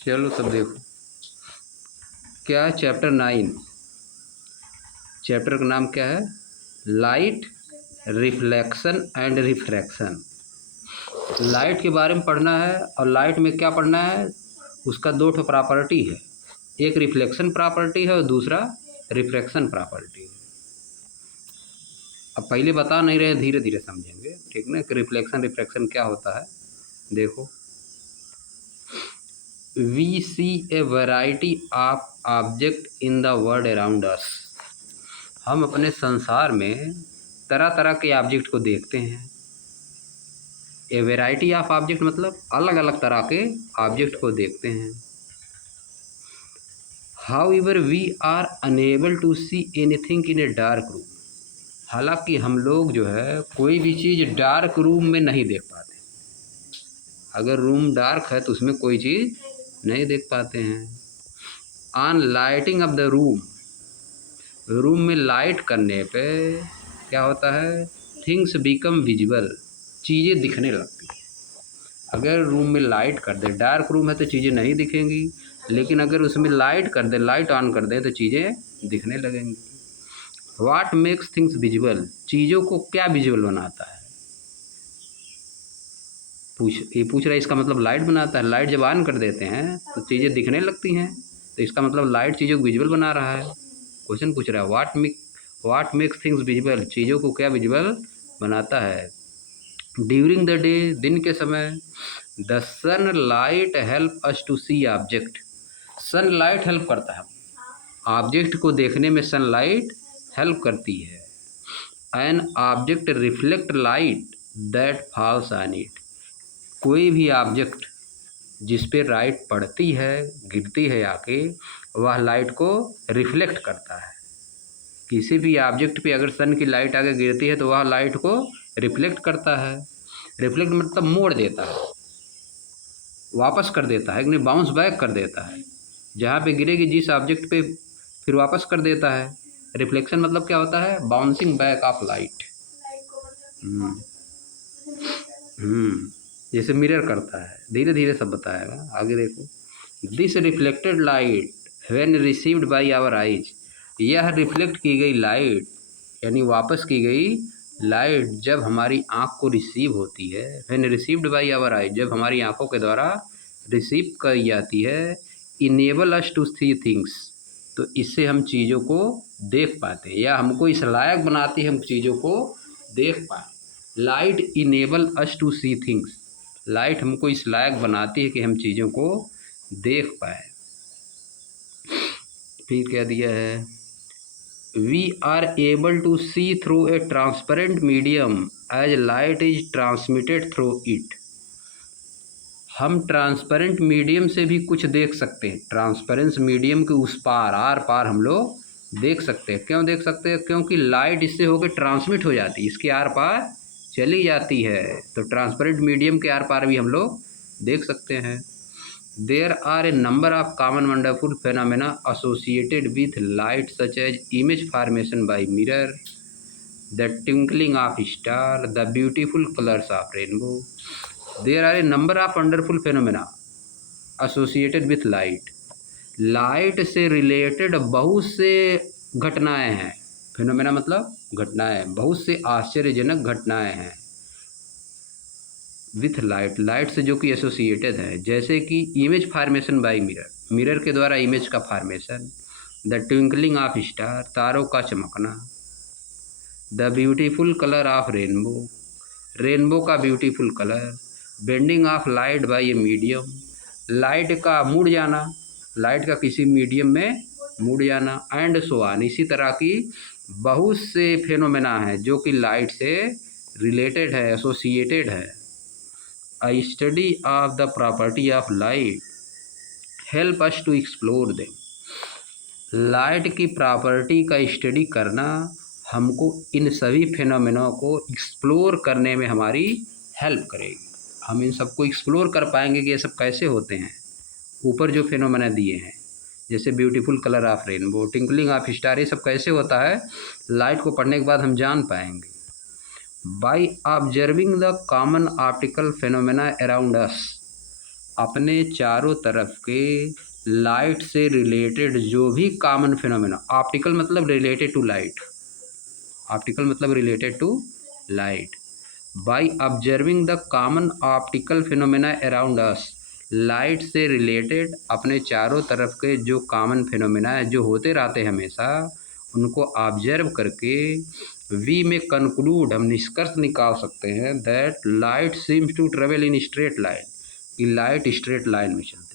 चलो तब देखो क्या है। चैप्टर 9, चैप्टर का नाम क्या है? Light, reflection and refraction. Light के बारे में पढ़ना है। और लाइट में क्या पढ़ना है? उसका दो ठो प्रॉपर्टी है, एक रिफ्लेक्शन प्रॉपर्टी है और दूसरा रिफ्रैक्शन प्रॉपर्टी है। अब पहले बता नहीं रहे, धीरे धीरे समझेंगे, ठीक ना, कि रिफ्लेक्शन रिफ्रैक्शन क्या होता है। देखो, we see a variety of object in the world around us. हम अपने संसार में तरह तरह के ऑब्जेक्ट को देखते हैं। ए वैरायटी ऑफ ऑब्जेक्ट मतलब अलग अलग तरह के ऑब्जेक्ट को देखते हैं। However we are unable to see anything in a dark room. हालांकि हम लोग जो है कोई भी चीज़ डार्क रूम में नहीं देख पाते। अगर रूम डार्क है तो उसमें कोई चीज़ नहीं देख पाते हैं। On lighting of the room, room में लाइट करने पे क्या होता है? थिंग्स बिकम विजिबल, चीज़ें दिखने लगती हैं। अगर रूम में लाइट कर दे, डार्क रूम है तो चीज़ें नहीं दिखेंगी, लेकिन अगर उसमें लाइट कर दे, लाइट ऑन कर दे तो चीज़ें दिखने लगेंगी। व्हाट मेक्स थिंग्स विजिबल, चीज़ों को क्या विजिबल बनाता है? पूछ रहा है, इसका मतलब लाइट बनाता है। लाइट जब ऑन कर देते हैं तो चीज़ें दिखने लगती हैं, तो इसका मतलब लाइट चीज़ों को विजिबल बना रहा है। क्वेश्चन पूछ रहा है व्हाट मेक्स थिंग्स विजिबल, चीज़ों को क्या विजिबल बनाता है? ड्यूरिंग द डे, दिन के समय, the sun light help us to see object, sun light help करता है, ऑब्जेक्ट को देखने में सन लाइट हेल्प करती है। An object reflect light that falls on it, कोई भी ऑब्जेक्ट जिस पे लाइट पड़ती है, गिरती है आके, वह लाइट को रिफ्लेक्ट करता है। किसी भी ऑब्जेक्ट पे अगर सन की लाइट आके गिरती है तो वह लाइट को रिफ्लेक्ट करता है। रिफ्लेक्ट मतलब मोड़ देता है, वापस कर देता है, नहीं बाउंस बैक कर देता है। जहाँ पे गिरेगी जिस ऑब्जेक्ट पे, फिर वापस कर देता है। रिफ्लेक्शन मतलब क्या होता है? Bouncing back of light. जैसे मिरर करता है। धीरे धीरे सब बताएगा, आगे देखो। This reflected light when received by our eyes, यह रिफ्लेक्ट की गई लाइट यानी वापस की गई लाइट जब हमारी आँख को रिसीव होती है, when received by our eyes, जब हमारी आँखों के द्वारा रिसीव की जाती है, enable us to see things, तो इससे हम चीज़ों को देख पाते हैं, या हमको इस लायक बनाती है हम चीज़ों को देख पाएँ। Light enable us to see things, light हमको इस लायक बनाती है कि हम चीज़ों को देख पाए। फिर क्या दिया है? We are able to see through a transparent medium as light is transmitted through it, हम ट्रांसपेरेंट मीडियम से भी कुछ देख सकते हैं। ट्रांसपेरेंस मीडियम के उस पार, आर पार हम लोग देख सकते हैं। क्यों देख सकते हैं? क्योंकि लाइट इससे होकर ट्रांसमिट हो जाती है, इसके आर पार चली जाती है, तो ट्रांसपेरेंट मीडियम के आर पार भी हम लोग देख सकते हैं। There are a number of common wonderful phenomena associated with light such as image formation by mirror, the twinkling of star, the beautiful colours of rainbow. There are a number of wonderful phenomena associated with light, light से related बहुत से घटनाएं हैं। Phenomena मतलब घटनाएं, बहुत से आश्चर्यजनक घटनाएं हैं विथ लाइट, लाइट से जो कि एसोसिएटेड है। जैसे कि image formation by mirror, mirror के द्वारा इमेज का formation, the twinkling of star, तारों का चमकना, the beautiful colour of rainbow, rainbow का beautiful colour, bending of light by a medium, light का मुड़ जाना, लाइट का किसी मीडियम में मुड़ जाना, एंड सो ऑन। इसी तरह की बहुत से फेनोमेना हैं जो कि लाइट से रिलेटेड है, एसोसिएटेड है। A study of the property of light help us to explore them, light की प्रॉपर्टी का स्टडी करना हमको इन सभी फेनोमेनों को एक्सप्लोर करने में हमारी हेल्प करेगी। हम इन सबको एक्सप्लोर कर पाएंगे कि ये सब कैसे होते हैं। ऊपर जो फेनोमेना दिए हैं, जैसे beautiful colour of rainbow, tinkling of star, ये सब कैसे होता है, लाइट को पढ़ने के बाद हम जान पाएंगे। By observing the common optical phenomena around us, अपने चारों तरफ के लाइट से रिलेटेड जो भी कॉमन फिनोमेना, ऑप्टिकल मतलब रिलेटेड टू लाइट, ऑप्टिकल मतलब related to light, by observing the common optical phenomena around us, light से रिलेटेड अपने चारों तरफ के जो कॉमन फिनोमेना है जो होते रहते हैं हमेशा, उनको ऑब्जर्व करके वी में कंक्लूड, हम निष्कर्ष निकाल सकते हैं that light seems to travel in straight line, कि लाइट स्ट्रेट लाइन में चलती है।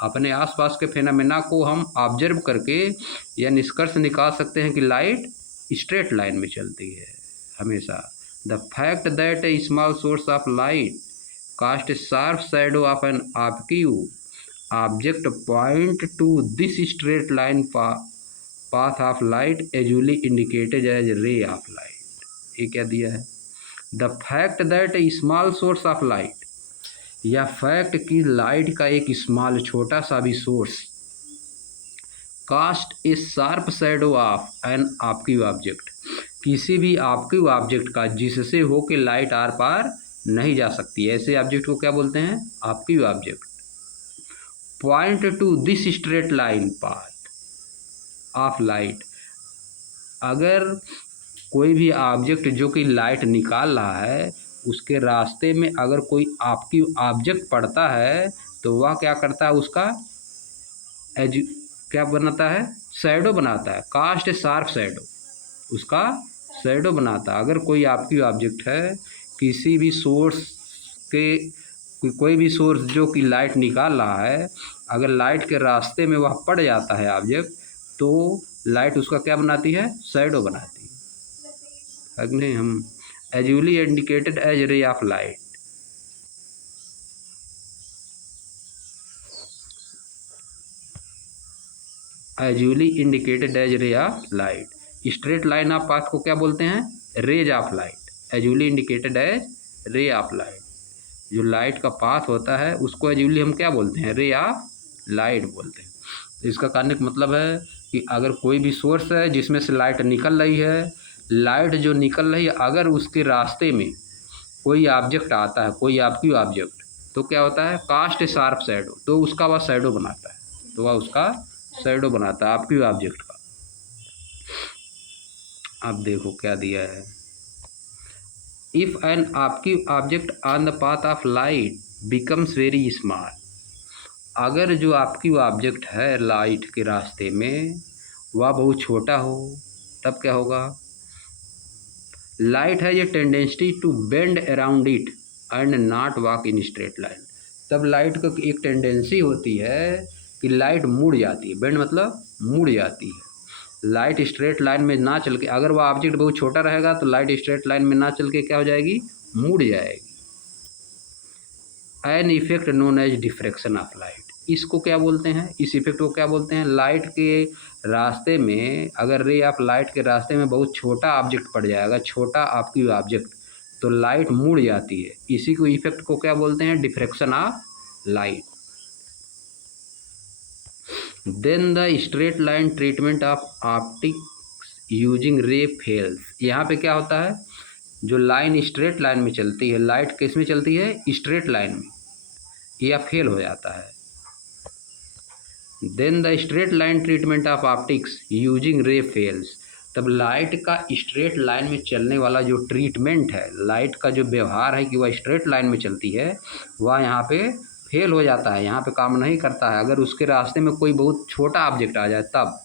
अपने आसपास के फिनोमेना को हम ऑब्जर्व करके यह निष्कर्ष निकाल सकते हैं कि लाइट स्ट्रेट लाइन में चलती है हमेशा। The fact that a small source of light cast a sharp shadow of an object object point to this straight line path of light usually indicated as ray of light. ये क्या दिया है? The fact that a small source of light, या fact कि light का एक small छोटा सा भी source cast a sharp shadow of an objective object, किसी भी ऑब्जेक्टिव ऑब्जेक्ट का जिससे हो के लाइट आर पार नहीं जा सकती, ऐसे ऑब्जेक्ट को क्या बोलते हैं? Objective object. Point to this straight line path of light, अगर कोई भी ऑब्जेक्ट जो कि लाइट निकाल रहा है उसके रास्ते में अगर कोई ऑब्जेक्टिव ऑब्जेक्ट पड़ता है तो वह क्या करता है? उसका क्या बनाता है? शैडो बनाता है। कास्ट ए शार्प शैडो, उसका शैडो बनाता है। अगर कोई आपकी ऑब्जेक्ट है किसी भी सोर्स के, कोई भी सोर्स जो कि लाइट निकाल रहा है, अगर लाइट के रास्ते में वह पड़ जाता है ऑब्जेक्ट, तो लाइट उसका क्या बनाती है? शैडो बनाती है। अगले हम usually indicated as ray of light, usually indicated as ray of light. Straight line of path को क्या बोलते हैं? Rays of light, usually indicated as ray of light. जो लाइट का पाथ होता है उसको यूजुअली हम क्या बोलते हैं? रे ऑफ लाइट बोलते हैं। तो इसका कहने का मतलब है कि अगर कोई भी सोर्स है जिसमें से लाइट निकल रही है, लाइट जो निकल रही है अगर उसके रास्ते में कोई ऑब्जेक्ट आता है, कोई आपकी ऑब्जेक्ट, तो क्या होता है? कास्ट ए शार्प शैडो, तो उसका वह शैडो बनाता है, तो वह उसका शैडो बनाता है आपकी ऑब्जेक्ट का। अब देखो क्या दिया है। इफ एन आपकी object on the path of light becomes very small, अगर जो आपकी ऑब्जेक्ट है लाइट के रास्ते में वह बहुत छोटा हो, तब क्या होगा? लाइट है ये tendency to bend around it and not walk in straight line, तब लाइट को एक टेंडेंसी होती है कि लाइट मुड़ जाती है। बेंड मतलब मुड़ जाती है। लाइट स्ट्रेट लाइन में ना चल के, अगर वह ऑब्जेक्ट बहुत छोटा रहेगा तो लाइट स्ट्रेट लाइन में ना चल के क्या हो जाएगी? मुड़ जाएगी। An effect known as diffraction of light, इसको क्या बोलते हैं? इस इफेक्ट को क्या बोलते हैं? लाइट के रास्ते में अगर रे ऑफ लाइट के रास्ते में बहुत छोटा ऑब्जेक्ट पड़ जाएगा, छोटा आपकी ऑब्जेक्ट, तो लाइट मुड़ जाती है। इसी को इफेक्ट को क्या बोलते हैं? Diffraction of light. Then the straight line treatment of optics using ray fails, यहाँ पे क्या होता है? जो लाइन स्ट्रेट लाइन में चलती है, लाइट किस में चलती है? स्ट्रेट लाइन में, या फेल हो जाता है। Then the straight line treatment of optics using ray fails, तब लाइट का स्ट्रेट लाइन में चलने वाला जो ट्रीटमेंट है, लाइट का जो व्यवहार है कि वह स्ट्रेट लाइन में चलती है, वह यहाँ पे फेल हो जाता है, यहाँ पे काम नहीं करता है। अगर उसके रास्ते में कोई बहुत छोटा ऑब्जेक्ट आ जाए तब,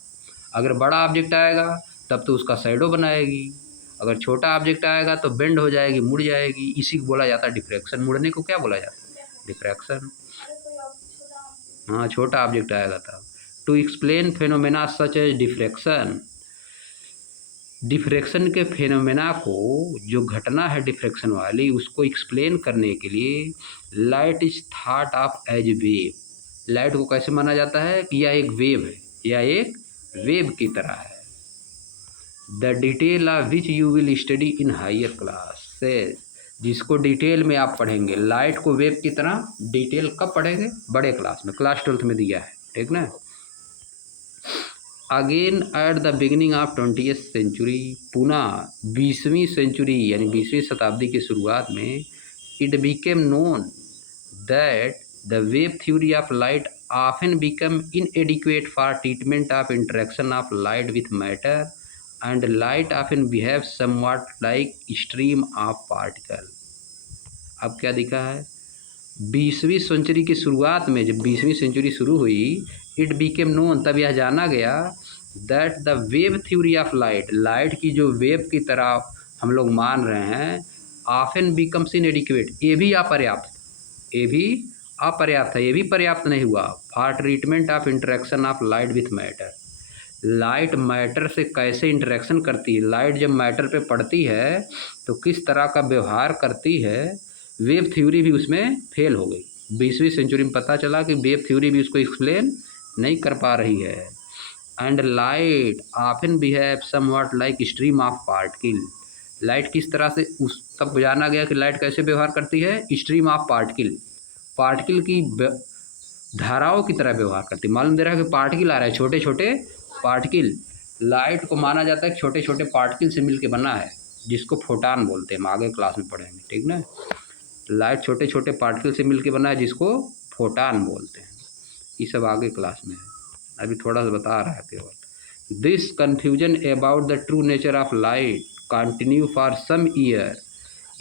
अगर बड़ा ऑब्जेक्ट आएगा तब तो उसका शैडो बनाएगी, अगर छोटा ऑब्जेक्ट आएगा तो बेंड हो जाएगी, मुड़ जाएगी। इसी को बोला जाता है डिफ्रैक्शन। मुड़ने को क्या बोला जाता है? डिफ्रैक्शन। हाँ, छोटा ऑब्जेक्ट आएगा तब। To explain phenomena such as diffraction, diffraction के फेनोमेना को, जो घटना है डिफ्रैक्शन वाली, उसको एक्सप्लेन करने के लिए light is thought of as wave, light को कैसे माना जाता है? कि यह एक वेव है, यह एक वेव की तरह है। The detail of which you will study in higher class से, जिसको डिटेल में आप पढ़ेंगे। लाइट को वेव की तरह डिटेल कब पढ़ेंगे? बड़े क्लास में, क्लास 12th में दिया है, ठीक ना। Again at the beginning of 20th century, पुनः 20वीं सेंचुरी यानी 20वीं शताब्दी की शुरुआत में, it became known that the wave theory of light often become inadequate for treatment of interaction of light with matter and light often behaves somewhat like stream of particle। अब क्या दिखा है, 20वीं सेंचुरी की शुरुआत में, जब 20वीं सेंचुरी शुरू हुई, इट बिकेम नोन, तब यह जाना गया that the wave theory of light, light की जो वेव की तरह हम लोग मान रहे हैं, ऑफन बिकम्स इनएडिक्वेट, ये भी अपर्याप्त, ये भी अपर्याप्त है, ये भी पर्याप्त नहीं हुआ for treatment of interaction of light with matter. Light matter से कैसे इंटरेक्शन करती है, लाइट जब मैटर पे पड़ती है तो किस तरह का व्यवहार करती है, वेव थ्योरी भी उसमें फेल हो गई। 20वीं सेंचुरी में पता चला कि वेव थ्योरी भी उसको एक्सप्लेन नहीं कर पा रही है। And light often behave somewhat like stream of particle, light किस तरह से, उस तब जाना गया कि लाइट कैसे व्यवहार करती है, स्ट्रीम ऑफ पार्टिकल, पार्टिकल की धाराओं की तरह व्यवहार करती है। मालूम दे रहा है कि पार्टिकल आ रहा है, छोटे छोटे पार्टिकल, लाइट को माना जाता है छोटे छोटे पार्टिकल से मिलकर बना है, जिसको फोटान बोलते हैं, हम आगे क्लास में पढ़ेंगे, ठीक ना। लाइट छोटे छोटे पार्टिकल से मिलकर बना है, जिसको फोटान बोलते हैं। ये सब आगे क्लास में है, अभी थोड़ा सा बता रहा है केवल। This confusion about the true nature of light continue for some year,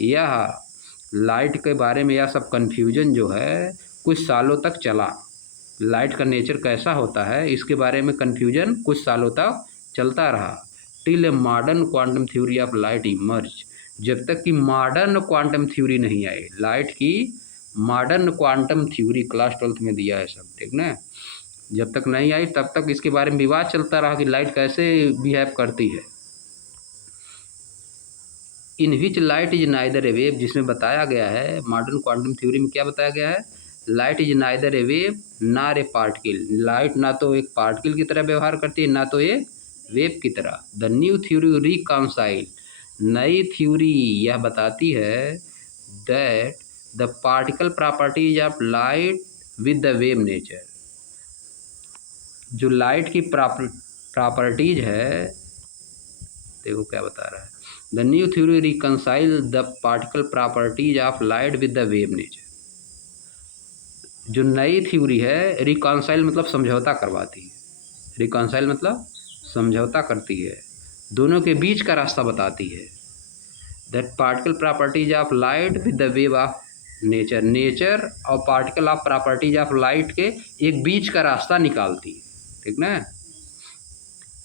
यह लाइट के बारे में यह सब कन्फ्यूजन जो है कुछ सालों तक चला। लाइट का नेचर कैसा होता है इसके बारे में कन्फ्यूजन कुछ सालों तक चलता रहा। Till a modern quantum theory of light emerge, जब तक कि मॉडर्न क्वांटम थ्योरी नहीं आई, लाइट की modern quantum theory class 12th में दिया है सब, ठीक ना। जब तक नहीं आई तब तक इसके बारे में विवाद चलता रहा कि लाइट कैसे बिहेव करती है। In which light is neither a wave, जिसमें बताया गया है मॉडर्न क्वांटम थ्योरी में क्या बताया गया है, light is neither a wave नार ए पार्टिकल, लाइट ना तो एक पार्टिकल की तरह व्यवहार करती है ना तो एक वेव की तरह। द न्यू थ्योरी रिकॉन्साइल, नई थ्योरी यह बताती है that the particle properties of light with the wave nature, जो लाइट की प्रॉपर्टीज है, देखो क्या बता रहा है, the new theory reconcile the particle properties of light with the wave nature. जो नई थ्योरी है, रिकॉन्साइल मतलब समझौता करवाती है, रिकॉन्साइल मतलब समझौता करती है, दोनों के बीच का रास्ता बताती है। That particle properties of light with the wave of nature, nature और particle of properties of light के एक बीच का रास्ता निकालती है, ठीक ना।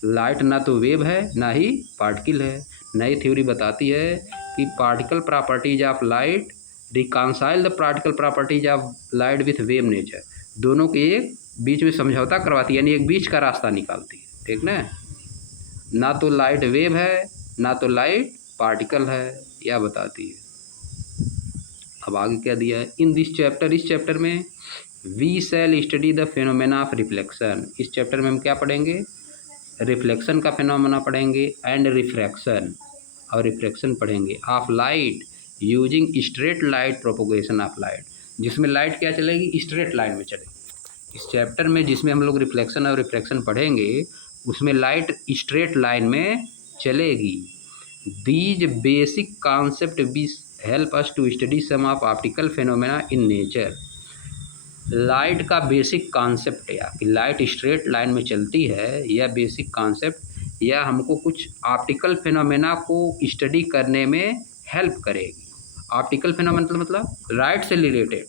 लाइट ना तो वेव है ना ही पार्टिकल है। नई थ्योरी बताती है कि particle properties of light reconcile the particle properties of light with wave nature, दोनों के एक बीच में समझौता करवाती है, यानी एक बीच का रास्ता निकालती है, ठीक ना। ना तो लाइट वेव है ना तो लाइट पार्टिकल है, यह बताती है। अब आगे क्या दिया है, इन दिस चैप्टर, इस चैप्टर में we shall study the phenomena of reflection, इस चैप्टर में हम क्या पढ़ेंगे, रिफ्लेक्शन का फेनोमेना पढ़ेंगे एंड रिफ्रैक्शन, और रिफ्रैक्शन पढ़ेंगे of light using straight light propagation of light, जिसमें लाइट क्या चलेगी, स्ट्रेट लाइन में चलेगी। इस चैप्टर में जिसमें हम लोग रिफ्लेक्शन और रिफ्रैक्शन पढ़ेंगे उसमें लाइट स्ट्रेट लाइन में चलेगी। These basic concept be help us to study some of optical phenomena in nature, light का बेसिक कॉन्सेप्ट या कि लाइट स्ट्रेट लाइन में चलती है, यह बेसिक कॉन्सेप्ट यह हमको कुछ ऑप्टिकल फेनोमेना को स्टडी करने में हेल्प करेगी। ऑप्टिकल फेनोमेना मतलब लाइट से रिलेटेड,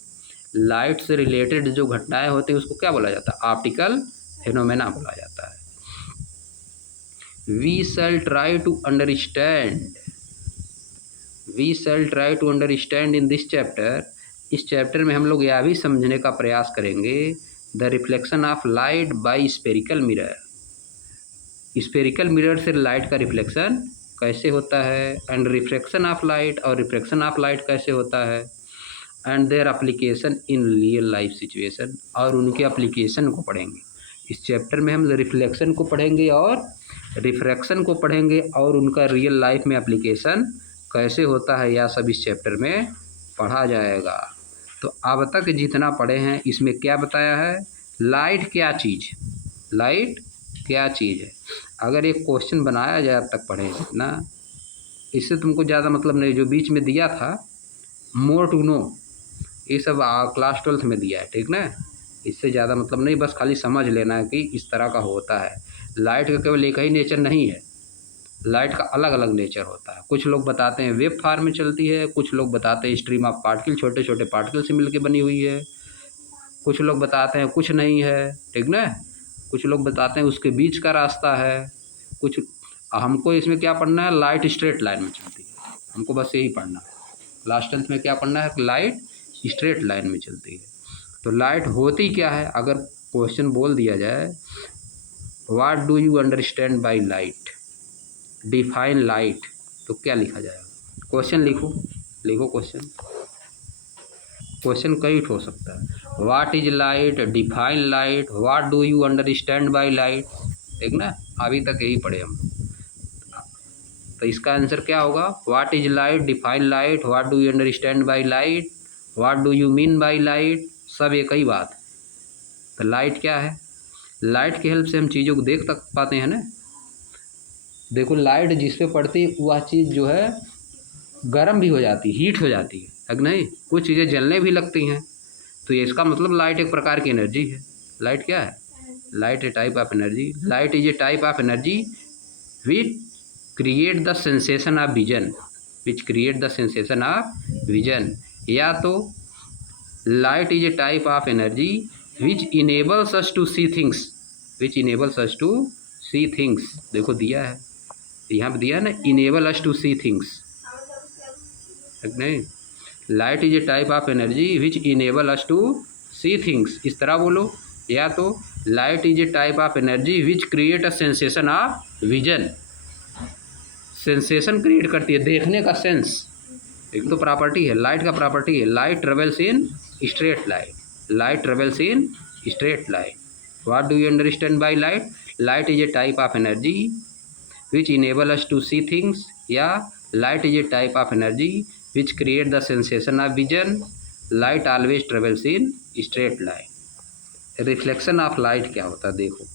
लाइट से रिलेटेड जो घटनाएं होती हैं उसको क्या बोला जाता है, ऑप्टिकल फेनोमेना बोला जाता है। We shall try to understand in this chapter, इस चैप्टर में हम लोग यह भी समझने का प्रयास करेंगे the reflection of light by spherical mirror, spherical mirror से लाइट का रिफ्लेक्शन कैसे होता है, एंड रिफ्रैक्शन ऑफ लाइट, और रिफ्रैक्शन ऑफ लाइट कैसे होता है, and their application in real life situation, और उनके एप्लीकेशन को पढ़ेंगे। इस चैप्टर में हम रिफ्लेक्शन को पढ़ेंगे और रिफ्रैक्शन को पढ़ेंगे और उनका रियल लाइफ में एप्लीकेशन कैसे होता है, यह सब इस चैप्टर में पढ़ा जाएगा। तो अब तक जितना पढ़े हैं इसमें क्या बताया है, लाइट क्या चीज़, लाइट क्या चीज़ है। अगर एक क्वेश्चन बनाया जाए अब तक पढ़े ना, इससे तुमको ज़्यादा मतलब नहीं, जो बीच में दिया था मोर टू नो, ये सब क्लास 12th में दिया है, ठीक ना। इससे ज़्यादा मतलब नहीं, बस खाली समझ लेना है कि इस तरह का होता है। लाइट का केवल एक ही नेचर नहीं है, लाइट का अलग अलग नेचर होता है। कुछ लोग बताते हैं वेव फॉर्म में चलती है, कुछ लोग बताते हैं स्ट्रीम ऑफ पार्टिकल, छोटे छोटे पार्टिकल से मिलकर बनी हुई है, कुछ लोग बताते हैं कुछ नहीं है, ठीक ना। कुछ लोग बताते हैं उसके बीच का रास्ता है। कुछ हमको इसमें क्या पढ़ना है, लाइट स्ट्रेट लाइन में चलती है, हमको बस यही पढ़ना है। क्लास 10th में क्या पढ़ना है, लाइट स्ट्रेट लाइन में चलती है। तो लाइट होती क्या है, अगर क्वेश्चन बोल दिया जाए what do you understand by light, define light, तो क्या लिखा जाएगा। क्वेश्चन लिखो, लिखो क्वेश्चन। क्वेश्चन कई हो सकता है, what is light, define light, what do you understand by light, ठीक ना। अभी तक यही पढ़े हम। तो इसका आंसर क्या होगा, what is light, define light, what do you understand by light, what do you mean by light, सब एक ही बात है। तो लाइट क्या है, लाइट की हेल्प से हम चीज़ों को देख तक पाते हैं ना। देखो लाइट जिस पे पड़ती है वह चीज़ जो है गर्म भी हो जाती है, हीट हो जाती है नहीं, कुछ चीज़ें जलने भी लगती हैं। तो ये इसका मतलब लाइट एक प्रकार की एनर्जी है। लाइट क्या है, light a type of energy, light is a type of energy which create the sensation of vision, which create the sensation of vision. या तो light is a type of energy which enables us to see things, which enables us to see things. देखो दिया है, यहाँ पे दिया है ना, enable us to see things, नहीं। Light is a type of energy which enable us to see things, इस तरह बोलो। या तो light is a type of energy which create a sensation of vision, sensation create करती है, देखने का सेंस। एक तो प्रॉपर्टी है, लाइट का प्रॉपर्टी है, light travels in straight line, light travels in straight line. What do you understand by light, light is a type of energy which enable us to see things, या light is a type of energy which create the sensation of vision, light always travels in straight line. Reflection of light क्या होता है, देखो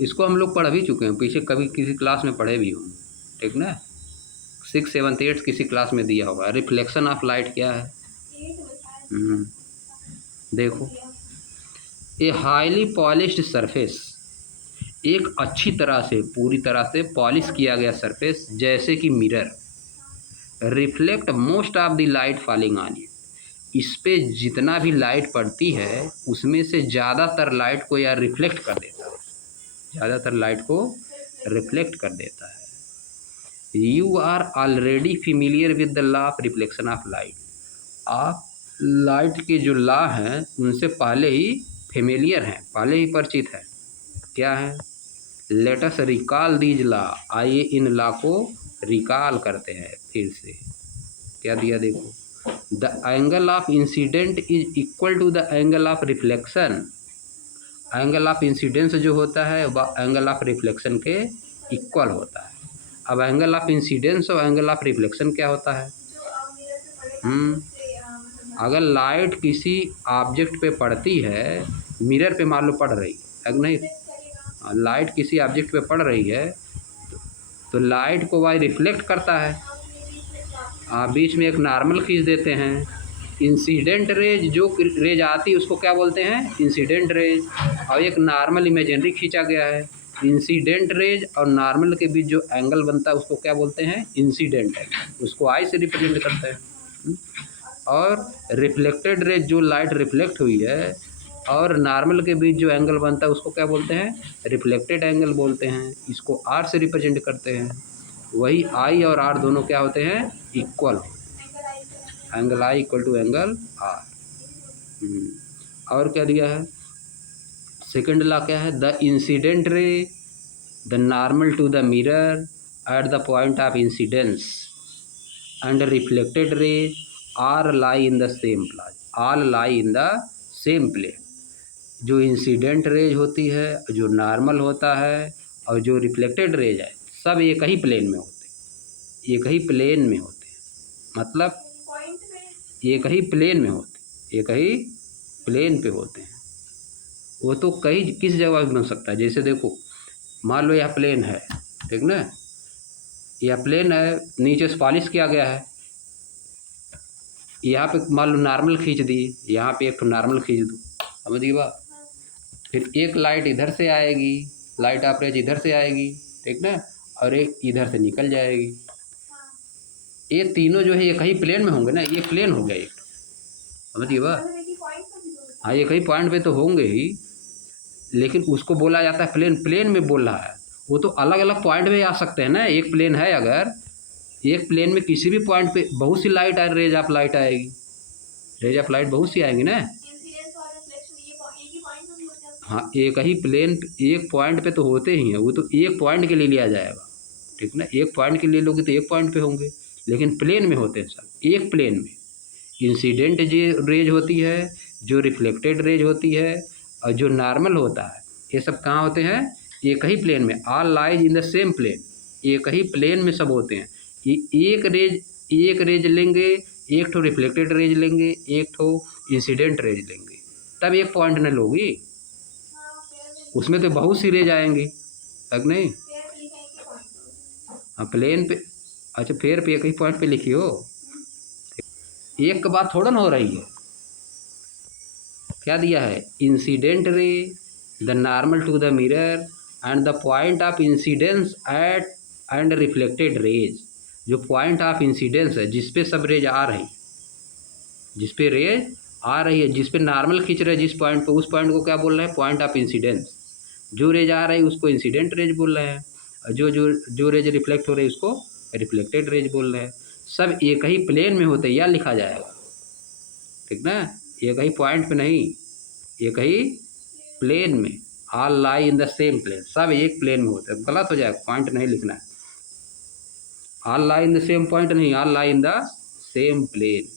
इसको हम लोग पढ़ भी चुके हैं पीछे, कभी किसी क्लास में पढ़े भी होंगे, ठीक ना। 6th 7th 8th किसी क्लास में दिया होगा। रिफ्लेक्शन ऑफ लाइट क्या है, देखो ए हाईली पॉलिश्ड सरफेस, एक अच्छी तरह से पूरी तरह से पॉलिश किया गया सरफेस जैसे कि mirror, reflect most of the light falling on it, इस पे जितना भी लाइट पड़ती है उसमें से ज़्यादातर लाइट को यह रिफ्लेक्ट कर देता है, ज़्यादातर लाइट को रिफ्लेक्ट कर देता है। You are already familiar with the law of reflection of light, आप लाइट के जो लॉ हैं उनसे पहले ही फेमिलियर हैं, पहले ही परिचित हैं। क्या है, let us recall these law, आइए इन लॉ को रिकॉल करते हैं फिर से। क्या दिया देखो, the angle of incident is equal to the angle of reflection, angle of incidence जो होता है वह एंगल ऑफ रिफ्लेक्शन के इक्वल होता है। अब एंगल ऑफ इंसिडेंस और एंगल ऑफ रिफ्लेक्शन क्या होता है, अगर लाइट किसी ऑब्जेक्ट पे पड़ती है, मिरर पे मान लो पड़ रही है नहीं, लाइट किसी ऑब्जेक्ट पे पड़ रही है तो लाइट को वह रिफ्लेक्ट करता है, बीच में एक नॉर्मल खींच देते हैं। इंसिडेंट रेज, जो रेज आती है उसको क्या बोलते हैं, इंसिडेंट रेज, और एक नॉर्मल इमेजिनरी खींचा गया है। इंसिडेंट रेज और नॉर्मल के बीच जो एंगल बनता है उसको क्या बोलते हैं, इंसिडेंट एंगल, उसको आई से रिप्रेजेंट करते हैं। और रिफ्लेक्टेड रेज, जो लाइट रिफ्लेक्ट हुई है और नॉर्मल के बीच जो एंगल बनता है उसको क्या बोलते हैं, रिफ्लेक्टेड एंगल बोलते हैं, इसको आर से रिप्रेजेंट करते हैं। वही आई और आर दोनों क्या होते हैं, equal, angle i equal to angle r. और क्या दिया है, सेकंड लॉ क्या है, the incident ray the normal to the mirror at the point of incidence and reflected ray are lie in the same plane, all lie in the same plane. जो incident rays होती है, जो normal होता है और जो reflected raise है, सब एक ही प्लेन में होते हैं, एक ही प्लेन में होते हैं, मतलब एक ही प्लेन में होते, एक ही प्लेन पे होते हैं। वो तो कई किस जगह भी बन सकता है, जैसे देखो मान लो यह प्लेन है, ठीक ना, यह प्लेन है, नीचे से पॉलिश किया गया है, यहाँ पे मान लो नॉर्मल खींच दिए, यहाँ पे एक नॉर्मल खींच दो, समझिए बात। फिर एक लाइट इधर से आएगी, लाइट ऑफ इधर से आएगी, ठीक ना, और एक इधर से निकल जाएगी। ये तीनों जो है एक ही प्लेन में होंगे ना, ये प्लेन हो गया एक, समझिए बात। हाँ एक ही पॉइंट पे तो होंगे ही, लेकिन उसको बोला जाता है प्लेन, प्लेन में बोल रहा है। वो तो अलग अलग पॉइंट में आ सकते हैं ना, एक प्लेन है अगर, एक प्लेन में किसी भी पॉइंट पे बहुत सी लाइट रेज ऑफ लाइट आएगी, रेज ऑफ लाइट बहुत सी आएंगी ना। हाँ एक ही प्लेन एक पॉइंट पे तो होते ही हैं, वो तो एक पॉइंट के लिए लिया जाएगा, ठीक ना, एक पॉइंट के लिए लोगे तो एक पॉइंट पे होंगे, लेकिन प्लेन में होते हैं सब एक प्लेन में। इंसिडेंट रेज होती है, जो रिफ्लेक्टेड रेज होती है, और जो नॉर्मल होता है, ये सब कहाँ होते हैं, एक ही प्लेन में। All lies in the same plane, एक ही प्लेन में सब होते हैं। एक रेज लेंगे, एक ठो रिफ्लेक्टेड रेज लेंगे, एक ठो इंसिडेंट रेज लेंगे, तब एक पॉइंट न लोगी, उसमें तो बहुत सी रेज आएंगी, तक नहीं। हाँ प्लेन पे, अच्छा फेयर पे एक ही पॉइंट पे लिखी हो, एक का बात थोड़ा ना हो रही है। क्या दिया है, incident ray, the normal to the mirror and the point of incidence at and reflected rays. जो पॉइंट ऑफ इंसिडेंस है, जिसपे सब रेज आ रही, जिसपे रेज आ रही है, जिसपे नॉर्मल खींच रहे हैं जिस पॉइंट पे, उस पॉइंट को क्या बोल रहे हैं, पॉइंट ऑफ इंसिडेंस। जो रेज आ रही है उसको इंसिडेंट रेज बोल रहे हैं, और जो रेज रिफ्लेक्ट हो रही है उसको रिफ्लेक्टेड रेज बोल रहे हैं। सब एक ही प्लेन में होते हैं, या लिखा जाएगा, ठीक ना, एक ही पॉइंट पे नहीं, एक ही प्लेन में। All lie in the same plane, सब एक प्लेन में होते हैं, गलत हो जाएगा, पॉइंट नहीं लिखना है। All lie in the same point नहीं, all lie in the same plane.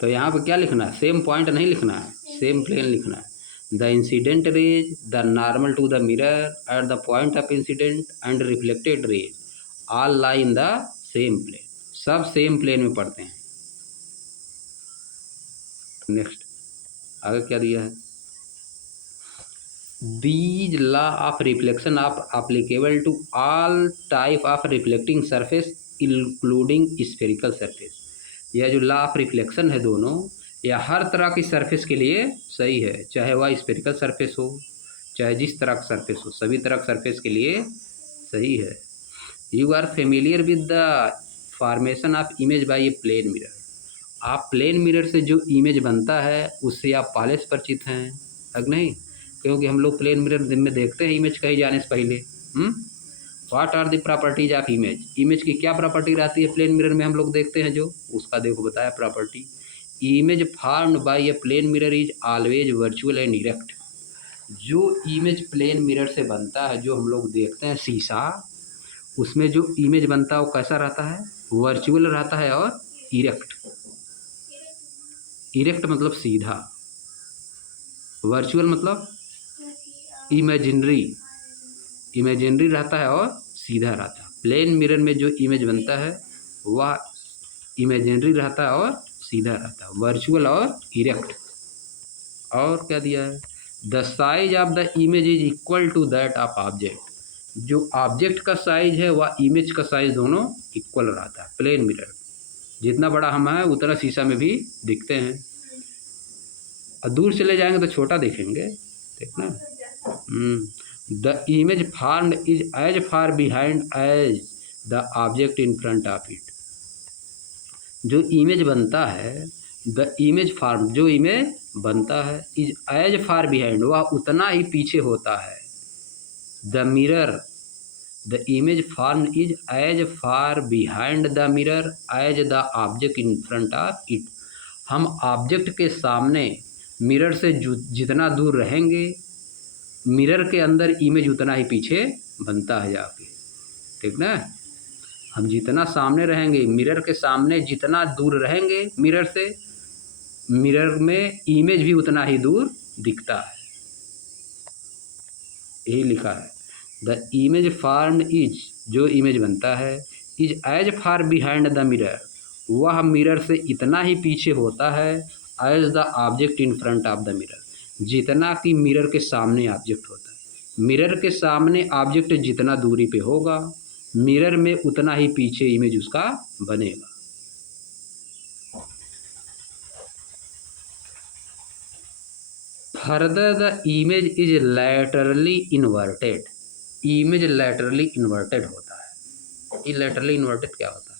तो यहाँ पे क्या लिखना है, सेम पॉइंट नहीं लिखना है, सेम प्लेन लिखना है। The incident rays the normal to the mirror at the point of incident and reflected rays all lie in the same plane, सब सेम प्लेन में पढ़ते हैं। नेक्स्ट आगे क्या दिया है, these law of reflection of applicable to all type of reflecting surface including spherical surface. यह जो लॉ ऑफ रिफ्लेक्शन है दोनों, यह हर तरह की सरफेस के लिए सही है, चाहे वह स्फेरिकल सरफेस हो, चाहे जिस तरह का सरफेस हो, सभी तरह का सरफेस के लिए सही है। You are familiar with the formation of image by a plane mirror. आप प्लेन मिरर से जो इमेज बनता है उससे आप पहले से परिचित हैं, तक नहीं, क्योंकि हम लोग प्लेन मिरर दिन में देखते हैं इमेज कहीं जाने से पहले। What are the properties of image, image की क्या प्रॉपर्टी रहती है प्लेन मिरर में, हम लोग देखते हैं जो, उसका देखो बताया property. Image formed by a plane mirror is always virtual and erect. जो इमेज प्लेन मिरर से बनता है, जो हम लोग देखते हैं शीशा, उसमें जो इमेज बनता है वो कैसा रहता है, वर्चुअल रहता है और इरेक्ट। इरेक्ट मतलब सीधा, वर्चुअल मतलब इमेजिनरी, इमेजिनरी रहता है और सीधा रहता है। प्लेन मिरर में जो इमेज बनता है वह इमेजिनरी रहता है और सीधा रहता है, वर्चुअल और इरेक्ट। और क्या दिया है, the size of the image is equal to that of object. जो ऑब्जेक्ट का साइज है वह इमेज का साइज दोनों इक्वल रहता है प्लेन मिरर। जितना बड़ा हम है उतना शीशा में भी दिखते हैं, और दूर चले जाएंगे तो छोटा दिखेंगे, ठीक ना। The image formed is as far behind as the object in front of it. जो इमेज बनता है, द इमेज फॉर्म, जो इमेज बनता है, इज एज फार बिहाइंड, वह उतना ही पीछे होता है। The mirror, the image form is as far behind the mirror as the object in front of it. हम ऑब्जेक्ट के सामने मिरर से जितना दूर रहेंगे, मिरर के अंदर इमेज उतना ही पीछे बनता है जाके, ठीक ना। हम जितना सामने रहेंगे, मिरर के सामने जितना दूर रहेंगे मिरर से, मिरर में इमेज भी उतना ही दूर दिखता है, यही लिखा है। द इमेज फॉर्म्ड इज, जो इमेज बनता है, is as far behind the mirror, वह मिरर से इतना ही पीछे होता है, as the object in front of the mirror, जितना कि मिरर के सामने ऑब्जेक्ट होता है। मिरर के सामने ऑब्जेक्ट जितना दूरी पे होगा, मिरर में उतना ही पीछे इमेज उसका बनेगा। Further the image is laterally inverted. Image laterally inverted होता है। ये लैटरली इन्वर्टेड क्या होता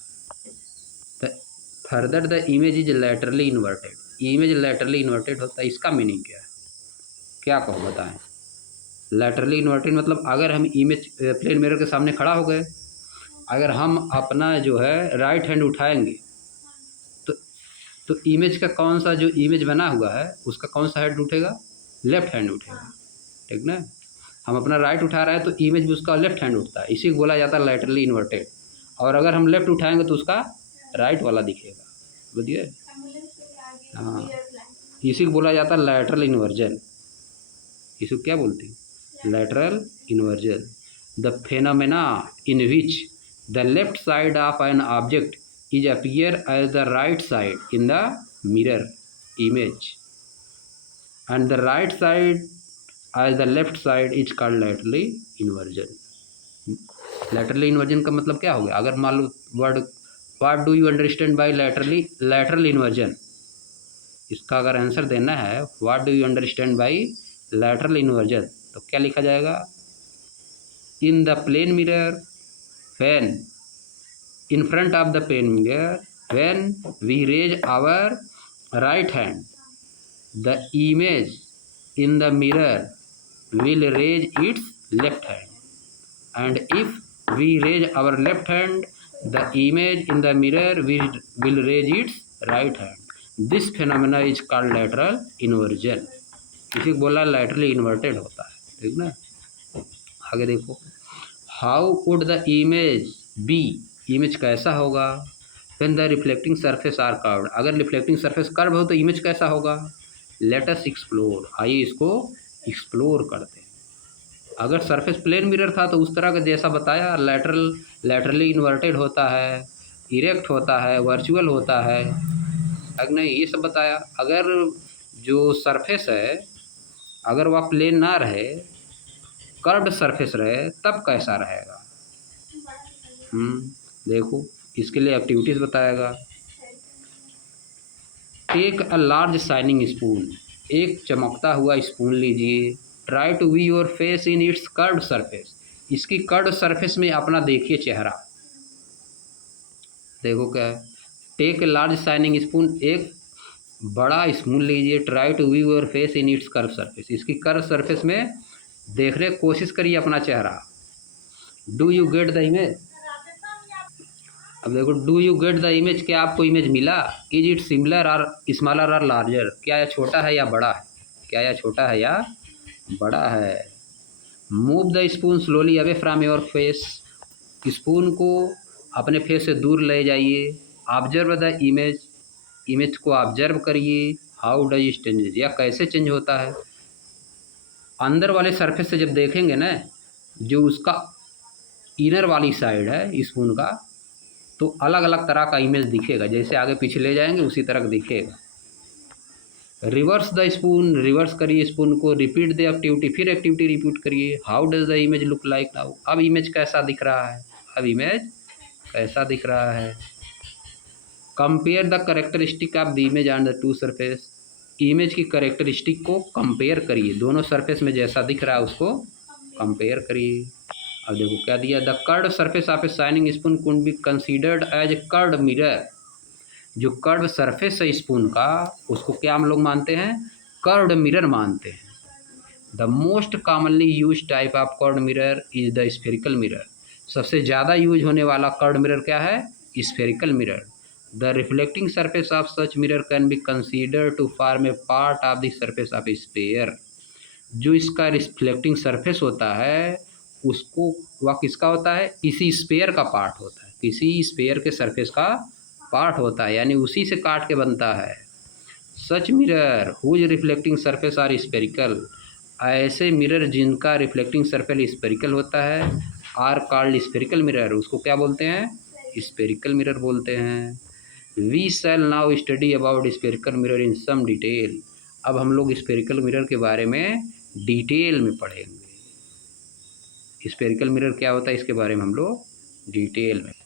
है? Further the image is laterally inverted. Image laterally inverted होता है, इसका मीनिंग क्या है? क्या कहो बताएं। लैटरली इन्वर्टेड मतलब अगर हम इमेज प्लेन मिरर के सामने खड़ा हो गए, अगर हम अपना जो है राइट हैंड उठाएंगे तो इमेज का कौन सा जो इमेज बना हुआ है उसका कौन सा हैंड उठेगा? लेफ्ट हैंड उठेगा, ठीक ना। हम अपना राइट उठा रहे हैं तो इमेज उसका लेफ्ट हैंड उठता है, इसी को बोला जाता है लैटरली इन्वर्टेड। और अगर हम लेफ्ट उठाएंगे तो उसका राइट वाला दिखेगा, बुझिए। हाँ, इसी को बोला जाता है लैटरल इन्वर्जन। इसको क्या बोलते हैं? Lateral inversion. The phenomena in which the left side of an object is appear as the right side in the mirror image and the right side as the left side is called laterally inversion। laterally inversion का मतलब क्या हो गया? अगर मान लो word what do you understand by lateral inversion, इसका अगर आंसर देना है what do you understand by lateral inversion तो क्या लिखा जाएगा? In the plane mirror when in front of the plane mirror when we raise our right hand, the image in the mirror will raise its left hand, and if we raise our left hand, the image in the mirror will raise its right hand। this phenomena is called lateral inversion। इसी को बोला laterally inverted होता है, ठीक ना। आगे देखो, how would the image be, image कैसा होगा? When the reflecting surface are curved, अगर रिफ्लेक्टिंग सरफेस कर्व हो तो इमेज कैसा होगा? लेट अस एक्सप्लोर, आइए इसको एक्सप्लोर करते हैं। अगर सरफेस प्लेन मिरर था तो उस तरह का जैसा बताया, लैटरली इन्वर्टेड होता है, इरेक्ट होता है, वर्चुअल होता है, अगर नहीं ये सब बताया। अगर जो सरफेस है अगर वह प्लेन ना रहे, कर्व्ड सरफेस रहे, तब कैसा रहेगा? देखो इसके लिए एक्टिविटीज़ बताएगा। Take a large shining spoon, एक चमकता हुआ स्पून लीजिए। Try to view your face in its curved surface, इसकी कर्व्ड सरफेस में अपना देखिए चेहरा। देखो क्या है, take a large shining spoon, एक बड़ा स्पून लीजिए। Try to view your face in its curve surface, इसकी कर्व सरफेस में देखने की कोशिश करिए अपना चेहरा। Do you get the image? अब देखो, do you get the image, क्या आपको इमेज मिला? इज इट सिमिलर और स्मॉलर और लार्जर, क्या यह छोटा है या बड़ा है? क्या यह छोटा है या बड़ा है? Move the spoon slowly away from your face, spoon को अपने फेस से दूर ले जाइए। ऑब्जर्व द इमेज, इमेज को ऑब्जर्व करिए। हाउ डज इट चेंजेस, या कैसे चेंज होता है? अंदर वाले सरफेस से जब देखेंगे ना, जो उसका इनर वाली साइड है स्पून का, तो अलग अलग तरह का इमेज दिखेगा। जैसे आगे पीछे ले जाएंगे उसी तरह दिखेगा। रिवर्स द स्पून, रिवर्स करिए स्पून को। रिपीट द एक्टिविटी, फिर एक्टिविटी रिपीट करिए। How does the image look like now, अब इमेज कैसा दिख रहा है? अब इमेज कैसा दिख रहा है? Compare the characteristic of the image and the two surface, image की करेक्टरिस्टिक को कंपेयर करिए, दोनों सरफेस में जैसा दिख रहा है उसको कंपेयर करिए। अब देखो क्या दिया, the curved surface of a shining spoon could be considered as a curved mirror, जो कर्व्ड सरफेस है स्पून का उसको क्या हम लोग मानते हैं? कर्व्ड मिरर मानते हैं। The most commonly use type of curved mirror is the spherical mirror, सबसे ज़्यादा यूज होने वाला कर्व्ड मिरर क्या है? Spherical mirror. The reflecting surface of such mirror can be considered to form a part of the surface of a sphere, जो इसका reflecting surface होता है उसको वह किसका होता है? इसी स्पेयर का पार्ट होता है, किसी स्पेयर के सरफेस का पार्ट होता है, यानी उसी से काट के बनता है। Such mirror whose reflecting surface are spherical, ऐसे मिरर जिनका रिफ्लेक्टिंग सरफेस स्पेरिकल होता है आर कॉल्ड स्पेरिकल मिरर, उसको क्या बोलते हैं? स्पेरिकल मिरर बोलते हैं। We shall now study about spherical mirror in some detail, अब हम लोग स्पेरिकल मिरर के बारे में डिटेल में पढ़ेंगे। स्पेरिकल मिरर क्या होता है इसके बारे में हम लोग डिटेल में।